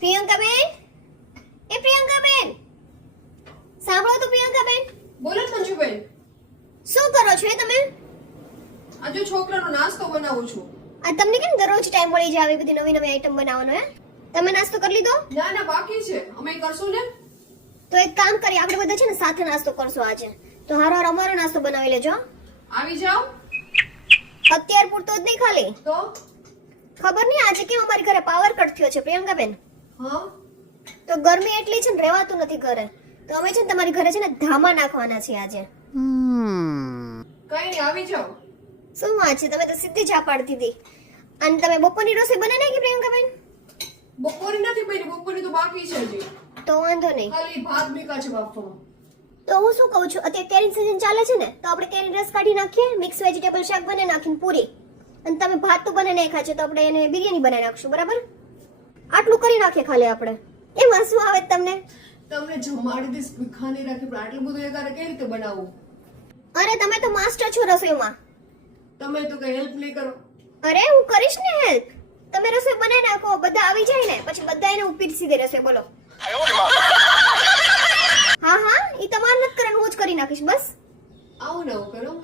પ્રિયંકાબેન એ પ્રિયંકાબેન સાંભળો તો પ્રિયંકાબેન બોલો મંજુબેન. શું કરો છો એ તમે? આ જો છોકરાનો નાસ્તો બનાવું છું. આ તમને કેમ દરરોજ ટાઈમ મળી જાય આવી બધી નવી નવી આઈટમ બનાવવાનો હે? તમે નાસ્તો કરી લીધો? ના ના બાકી છે. અમે કરશું ને? તો એક કામ કરીએ આપણે બધા છે ને સાથે નાસ્તો કરશું આજે. તો હારો હારો અમારો નાસ્તો બનાવી લેજો આવી જાઓ. અત્યાર પૂરતો જ નહીં ખાલી. તો? ખબર નહીં આજે કેમ અમારી ઘરે પાવર કટ થયો છે પ્રિયંકાબેન હા? તો ગરમી એટલી છે ને રહેવાતું નથી ઘરે. તો અમે છે ને તમારી ઘરે છે ને ધામા નાખવાના છે આજે. કઈ આવી જાઓ. શું વાત છે? તમે તો સીધી જ પાડતી હતી. અને તમે બપોરની રસોઈ બનાવી નાખી પ્રિયંકાબેન? બપોરી નથી બની બપોરી તો બાકી છે હજી. તો વાંધો નહીં. ખાલી ભાત મીકા છે બાફવા. તો હું શું કહું છું? અત્યારે કેરી સીઝન ચાલે છે ને તો આપણે કેરી રસ કાઢી નાખીએ મિક્સ વેજીટેબલ શાક બને નાખીને પૂરી. અને તમે ભાત તો બને નહીં છે તો આપણે એને બિરયાની બનાવી નાખશું બરાબર? આટલું કરી નાખીએ ખાલી આપણે. એમ હસવું આવે તમને. તમને જમાડી દીસ ભીખાની રાખી પણ આટલું બધું એકારે કેવી રીતે બનાવું અરે તમે તો માસ્ટર છો રસોઈમાં. તમે તો કઈ હેલ્પ નહીં કરો. અરે હું કરીશ ને હેલ્પ તમે રસોઈ બનાવી નાખો બધા આવી જાય ને પછી બધા એને ઉપીટ દે રસોઈ બોલો. હા હા એ તમારે નથી કરવાનું હું જ કરી નાખીશ બસ. આવું ને આવું કરો.